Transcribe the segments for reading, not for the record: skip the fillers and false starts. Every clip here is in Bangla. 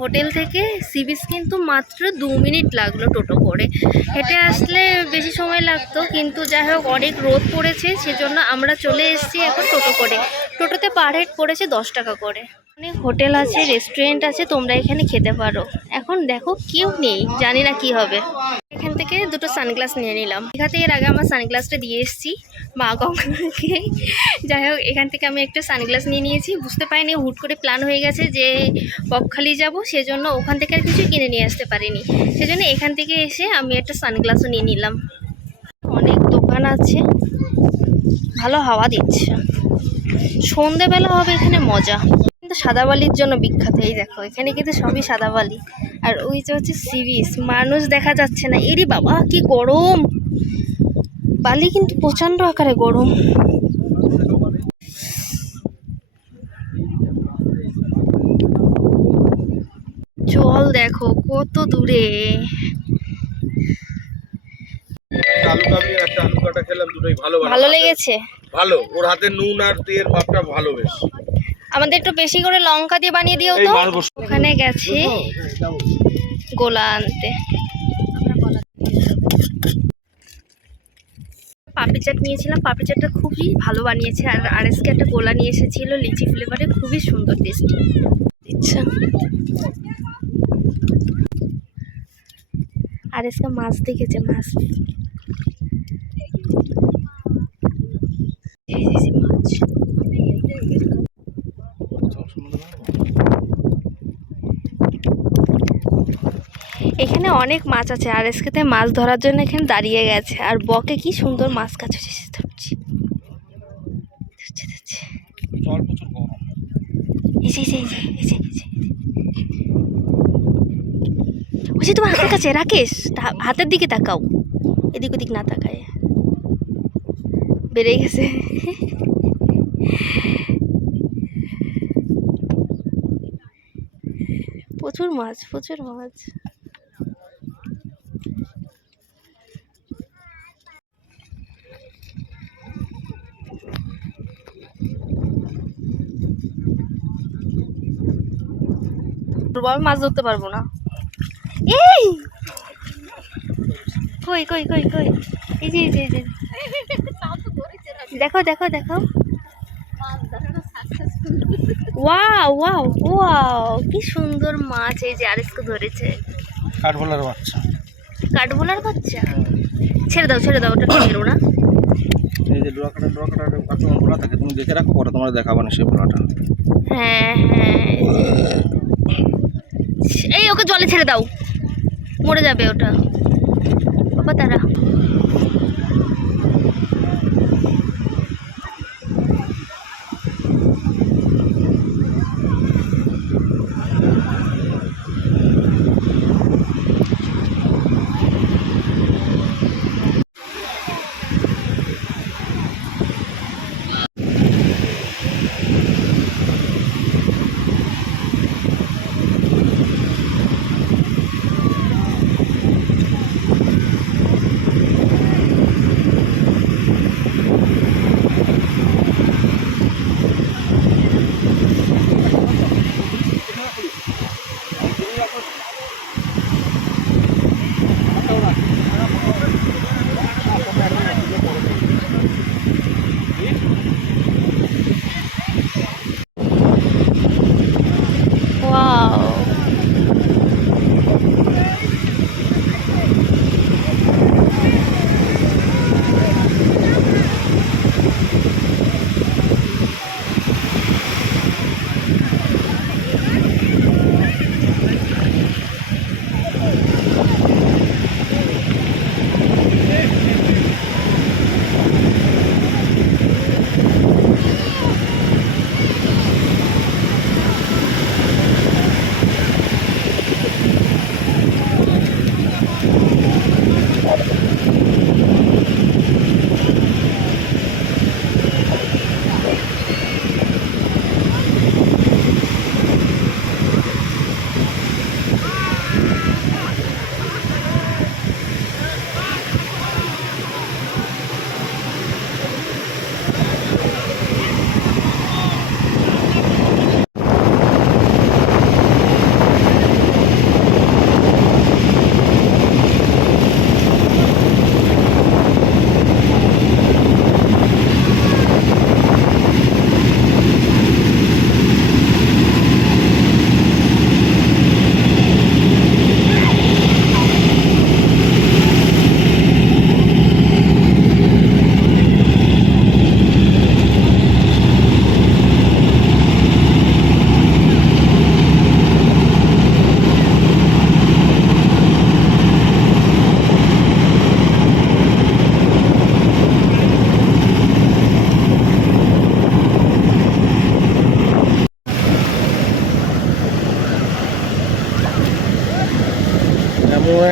হোটেল থেকে সি বিচ কিন্তু মাত্র 2 মিনিট লাগলো টোটো করে। হেঁটে আসলে বেশি সময় লাগতো, কিন্তু যাই হোক অনেক রোদ পড়েছে, সেজন্য আমরা চলে এসেছি এখন টোটো করে। টোটোতে পার হেড পড়েছে 10 টাকা করে। অনেক হোটেল আছে, রেস্টুরেন্ট আছে, তোমরা এখানে খেতে পারো। এখন দেখো কেউ নেই, জানি না কি হবে। এখান থেকে দুটো সানগ্লাস নিয়ে নিলাম। এখান থেকে এর আগে আমার সানগ্লাসটা দিয়ে এসেছি মা গঙ্গাকে। যাই হোক এখান থেকে আমি একটা সানগ্লাস নিয়ে নিয়েছি। বুঝতে পারিনি, হুট করে প্ল্যান হয়ে গেছে যে বকখালি যাব, সেজন্য ওখান থেকে আর কিছু কিনে নিয়ে আসতে পারিনি। সেজন্য এখান থেকে এসে আমি একটা সানগ্লাসও নিয়ে নিলাম। অনেক দোকান আছে, ভালো হাওয়া দিচ্ছে। সন্ধেবেলা হবে এখানে মজা। কিন্তু সাদাবালির জন্য বিখ্যাত। এই দেখো এখানে কিন্তু সবই সাদাবালি। আর ওই যে হচ্ছে সি বিচ, মানুষ দেখা যাচ্ছে না। এরি বাবা কি গরম, বালি কিন্তু প্রচন্ড আকারে গরম। জল দেখো কত দূরে। ভালো লেগেছে, ভালো। ওর হাতে নুন আর তেল ভাবটা ভালো। বেশ, আমাদের একটু বেশি করে লঙ্কা দিয়ে বানিয়ে দিও তো। ওখানে গেছে গোলা আনতে। পাপড়ি চাট নিয়েছিলাম, পাপড়ি চাটটা খুবই ভালো বানিয়েছে। আর আরএসকে একটা গোলা নিয়ে এসেছিল লিচি ফ্লেভারে, খুবই সুন্দর টেস্টি। আচ্ছা, আরএসকে মাছ দেখেছে, মাছ এখানে অনেক মাছ আছে। আরএসকেতে মাছ ধরার জন্য এখানে দাঁড়িয়ে গেছে। আর বকে কি সুন্দর মাছ কাছে ধরছি। তোমার হাতের কাছে রাকেশ, হাতের দিকে তাকাও, এদিক ওদিক না তাকায়। বেড়ে গেছে। প্রচুর মাছ, প্রচুর মাছ। আমি মাছ ধরতে পারবো না। এই কই কই কই কই, এই যে এই যে এই যে, দেখো দেখো দেখো। ওয়াও ওয়াও ওয়াও, কি সুন্দর মাছ। এই যে আরএসকে ধরেছে কাঠভোলার বাচ্চা। কাঠভোলার বাচ্চা? ছেড়ে দাও ছেড়ে দাও, ওটা মেরো না। এই যে ডোরা কাটা ভোলা থাকে, তুমি দেখে রাখো, পরে তোমার দেখাবো না সেই ভোলাটা। হ্যাঁ হ্যাঁ, এই ওকে জলে ছেড়ে দাও, মরে যাবে ওটা বাবা। তারা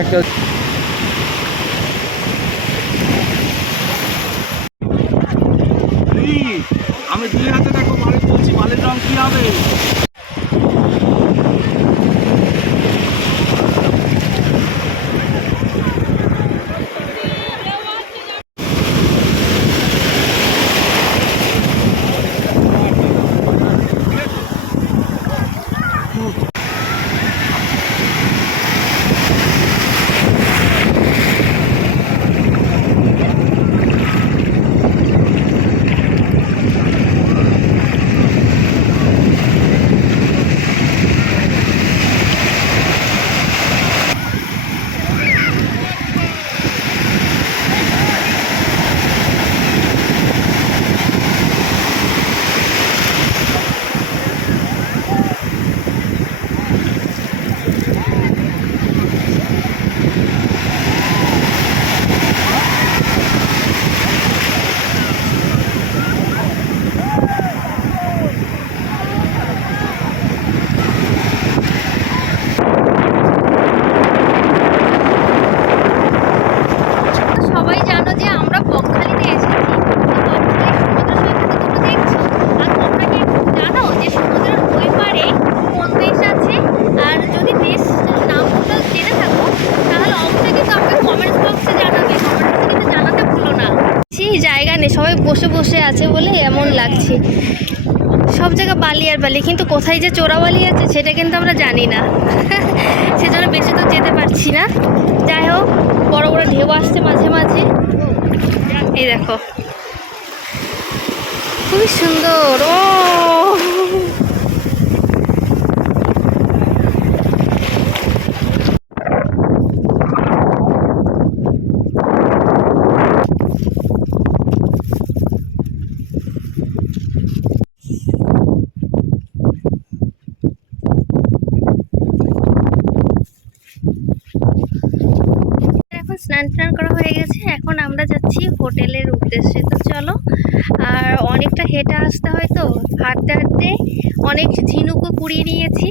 একটা আমি 2 হাতে দেখো বালি বলছি, বালির রং কি হবে? সবাই জানো যে আমরা বকখালিতে এসেছি। বকখালি সমুদ্র সৈকতে তোমরা দেখছো, আর তোমরা কি জানো যে সমুদ্রের ওই পারে কোন দেশ আছে? আর যদি দেশ নামটা জেনে থাকো তাহলে অবশ্যই কিন্তু আমাকে কমেন্টস বক্সে জানাবে। কমেন্টস কিন্তু জানাতে ভুলো না। সেই জায়গা নেই, সবাই বসে বসে আছে বলে এমন লাগছে। সব জায়গা বালি আর বালি, কিন্তু কোথায় যে চোরাবালি আছে সেটা কিন্তু আমরা জানি না। সেজন্য বেশি তো যেতে পারছি না। যাই হোক, বড় বড় ঢেউ আসছে মাঝে মাঝে। এই দেখো, খুবই সুন্দর। ও এখন স্নান টান করা হয়ে গেছে, এখন আমরা যাচ্ছি হোটেলের উদ্দেশ্যে। তো চলো, আর অনেকটা হেঁটে আসতে হয়, তো হাঁটতে হাঁটতে অনেক ঝিনুকও কুড়িয়ে নিয়েছি।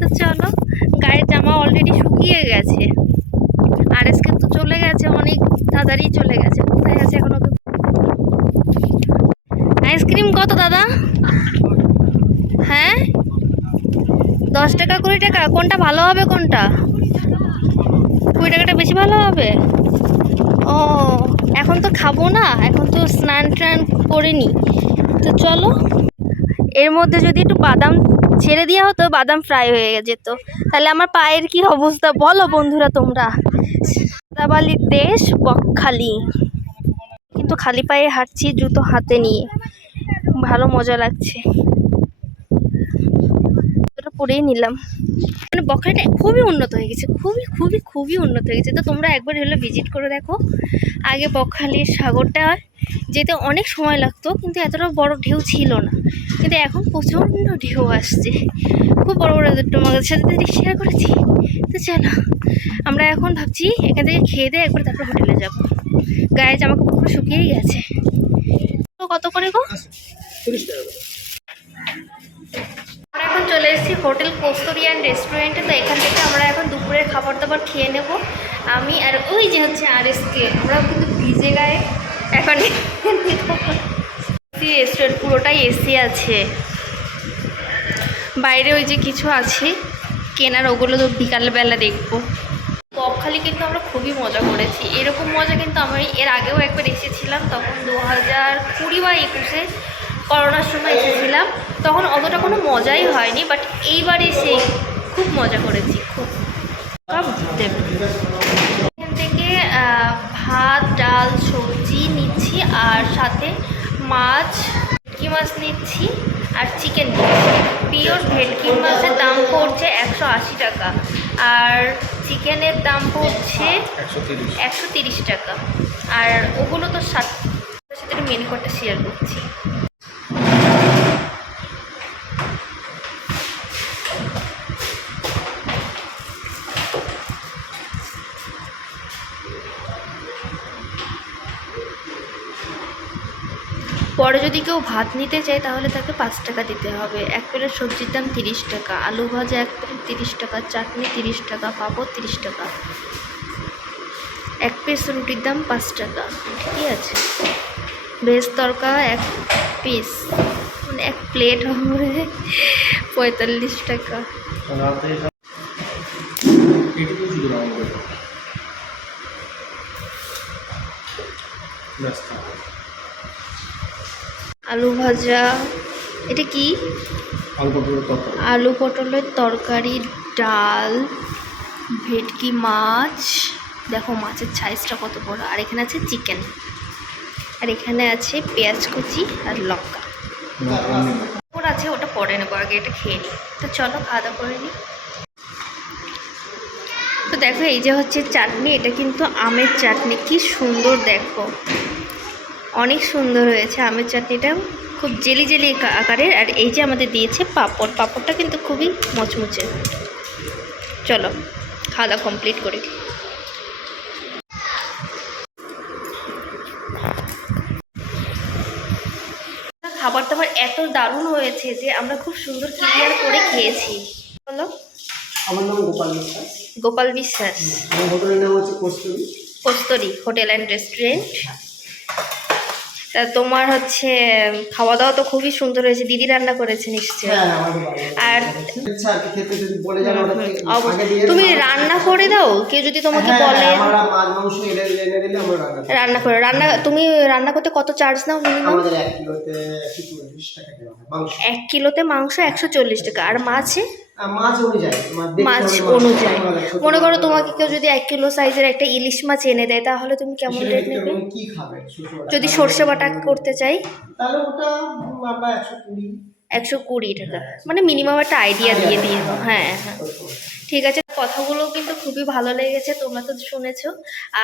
তো চলো, গায়ের জামা অলরেডি শুকিয়ে গেছে। আর আজকে তো চলে গেছে, অনেক তাড়াতাড়ি চলে গেছে। কোথায় আছে এখন ওকে? আইসক্রিম কত দাদা? হ্যাঁ, 10 টাকা 20 টাকা? কোনটা ভালো হবে? কোনটা 20 টাকাটা বেশি ভালো হবে? ও, এখন তো খাবো না, এখন তো স্নান টান করিনি। তো চলো, এর মধ্যে যদি একটু বাদাম ছেড়ে দেওয়া হতো, বাদাম ফ্রাই হয়ে যেত, তাহলে আমার পায়ের কি অবস্থা বলো বন্ধুরা তোমরা। চোরাবালির দেশ বকখালি, কিন্তু খালি পায়ে হাঁটছি জুতো হাতে নিয়ে, ভালো মজা লাগছে। জুতোটা পরেই নিলাম। মানে বকখালিটা খুবই উন্নত হয়ে গেছে, খুবই খুবই খুবই উন্নত হয়ে গেছে। তো তোমরা একবার হলে ভিজিট করে দেখো। আগে বকখালির সাগরটা যেতে অনেক সময় লাগতো, কিন্তু এতটা বড় ঢেউ ছিল না, কিন্তু এখন প্রচণ্ড ঢেউ আসছে। খুব বড় বড় তোমাদের সাথে শেয়ার করেছি। তো চলো, আমরা এখন ভাবছি এখান থেকে খেয়ে দিয়ে একবার তারপর হোটেলে যাবো। গায়ে জামা কাপড় শুকিয়েই গেছে। তো কত করে গো? 30 টাকা। আমরা এখন চলে এসেছি হোটেল কস্তুরিয়ান রেস্টুরেন্টে। তো এখান থেকে আমরা এখন দুপুরের খাবার দাবার খেয়ে নেব। আমি আর ওই যে হচ্ছে আরএসকে, আমরা কিন্তু ভিজে গায়ে এখন রেস্টুরেন্ট পুরোটাই এসি আছে। বাইরে ওই যে কিছু আছে কেনার, ওগুলো তো বিকালবেলা দেখবো। বকখালি কিন্তু আমরা খুবই মজা করেছি। এরকম মজা কিন্তু আমি এর আগেও একবার এসেছিলাম, তখন 2020 বা 21-এ করোনার সময় এসেছিলাম। তখন অতটা কোনো মজাই হয়নি, বাট এইবার এসে খুব মজা করেছি। খুব দেবে এখান থেকে ভাত, ডাল, সবজি নিচ্ছি, আর সাথে মাছ, ভেটকি মাছ নিচ্ছি, আর চিকেন নিচ্ছি। পিওর ভেটকি মাছের দাম পড়ছে 180 টাকা, আর চিকেনের দাম পড়ছে 130 টাকা। আর ওগুলো তো সাথে মেনু কার্ডটা শেয়ার করছি। পরে যদি কেউ ভাত নিতে চায় তাহলে তাকে 5 টাকা দিতে হবে। এক প্লেট সবজির দাম 30 টাকা, আলু ভাজা এক প্লেট 30 টাকা, চাটনি 30 টাকা, পাঁপড় 30 টাকা, এক পিস রুটির দাম 5 টাকা। ঠিক আছে, ভেজ তরকা এক পিস মানে এক প্লেট হবে 45 টাকা। আলু ভাজা, এটা কি? আলু পটলের তরকারি, ডাল, ভেটকি মাছ, দেখো মাছের সাইজটা কত বড়, আর এখানে আছে চিকেন, আর এখানে আছে পেঁয়াজ কুচি আর লঙ্কা। ওর আছে, ওটা পরে নেবো, আগে এটা খেয়ে নিই। তো চলো খাওয়া দাওয়া করে নিই। তো দেখো এই যে হচ্ছে চাটনি, এটা কিন্তু আমের চাটনি, কি সুন্দর দেখো, অনেক সুন্দর হয়েছে আমের চাটনিটা, খুব জেলি জেলি আকারের। আর এই যে আমাদের দিয়েছে পাঁপড়, পাঁপড়টা কিন্তু খুবই মচমচে। চলো খাওয়া দাওয়া কমপ্লিট করি। খাবার দাবার এত দারুণ হয়েছে যে আমরা খুব সুন্দর ক্লিয়ার করে খেয়েছি। বলো। আমার নাম গোপাল বিশ্বাস। গোপাল বিশ্বাস। আমার হোটেলের নাম হচ্ছে কস্তুরী। কস্তুরী হোটেল অ্যান্ড রেস্টুরেন্ট। তা তোমার হচ্ছে খাওয়া দাওয়া তো খুবই সুন্দর হয়েছে, দিদি রান্না করেছে নিশ্চয়ই। হ্যাঁ, আমাদের বাড়ি। আর ইচ্ছা আর কি খেতে যদি বলে যান ওটা আগে দিয়ে তুমি রান্না করে দাও, কেউ যদি তোমাকে বলে। আমরা মাছ মাংস এনে দিলে আমরা রান্না করো। তুমি রান্না করতে কত চার্জ নাও মিনিমাম? আমাদের 1 কিলোতে 140 টাকা দেওয়া হয় মাংস। 1 কিলোতে মাংস 140 টাকা, আর মাছে মাছ অনুযায়ী মাছ অনুযায়ী। মনে করো তোমাকে কেউ যদি 1 কিলো সাইজের একটা ইলিশ মাছ এনে দেয়, তাহলে তুমি কেমন রেট নেবে? কি খাবে? যদি সর্ষে বাটা করতে চাই তাহলে ওটা আমরা 120 120 টাকা, মানে মিনিমাম একটা আইডিয়া দিয়ে দাও। হ্যাঁ হ্যাঁ, ঠিক আছে। কথাগুলো কিন্তু খুবই ভালো লেগেছে, তোমরা তো শুনেছো।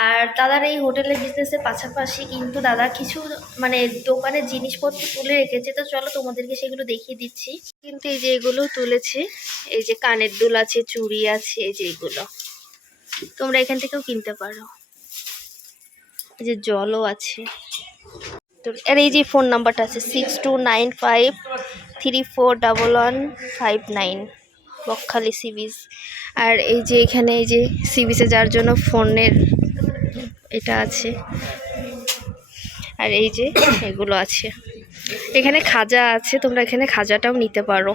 আর দাদার এই হোটেলের বিজনেসের পাশাপাশি কিন্তু দাদা কিছু মানে দোকানের জিনিসপত্র তুলে রেখেছে, তো চলো তোমাদেরকে সেগুলো দেখিয়ে দিচ্ছি। কিন্তু এই যে এগুলো তুলেছে, এই যে কানের দুল আছে, চুড়ি আছে, এই যে এগুলো তোমরা এখান থেকেও কিনতে পারো। এই যে জলও আছে, তো আর এই যে ফোন নাম্বারটা আছে 6295341159, বকখালি সি বিচ। আর এই যে এখানে এই যে সি বিচে যার জন্য ফোনের এটা আছে, আর এই যে এগুলো আছে। এখানে খাজা আছে, তোমরা এখানে খাজাটাও নিতে পারো।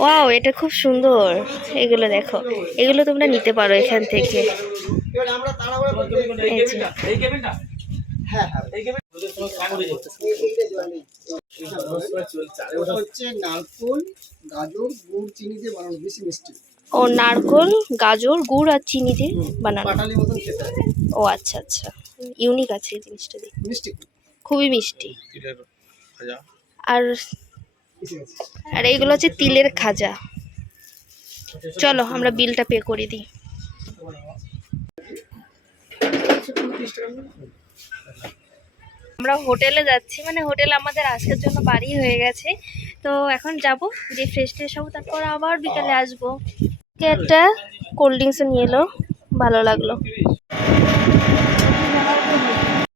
ওয়াও, এটা খুব সুন্দর, এগুলো দেখো, এগুলো তোমরা নিতে পারো এখান থেকে। এবার আমরা তাড়াহুড়ো করতে এই যে হ্যাঁ হচ্ছে নারকোল, গাজর, গুড়, চিনি দিয়ে বানানো, বেশি মিষ্টি। ও নারকোল, গাজর, গুড় আর চিনি দিয়ে বানানো। পাটালি মতন খেতে হয়। ও আচ্ছা আচ্ছা, ইউনিক আছে এই জিনিসটা, দেখি মিষ্টি খুবই মিষ্টি। খাজা। আর এসে গেছে। আর এইগুলো হচ্ছে তিলের খাজা। চলো আমরা বিলটা পে করে দিই। আমরা হোটেলে যাচ্ছি, মানে হোটেল আমাদের আজকের জন্য বাড়ি হয়ে গেছে, তো এখন যাব, যে ফ্রেশ ট্রেশ হবো, তারপর আবার বিকালে আসবো। একটা কোল্ড ড্রিঙ্কস নিয়ে এলো, ভালো লাগলো।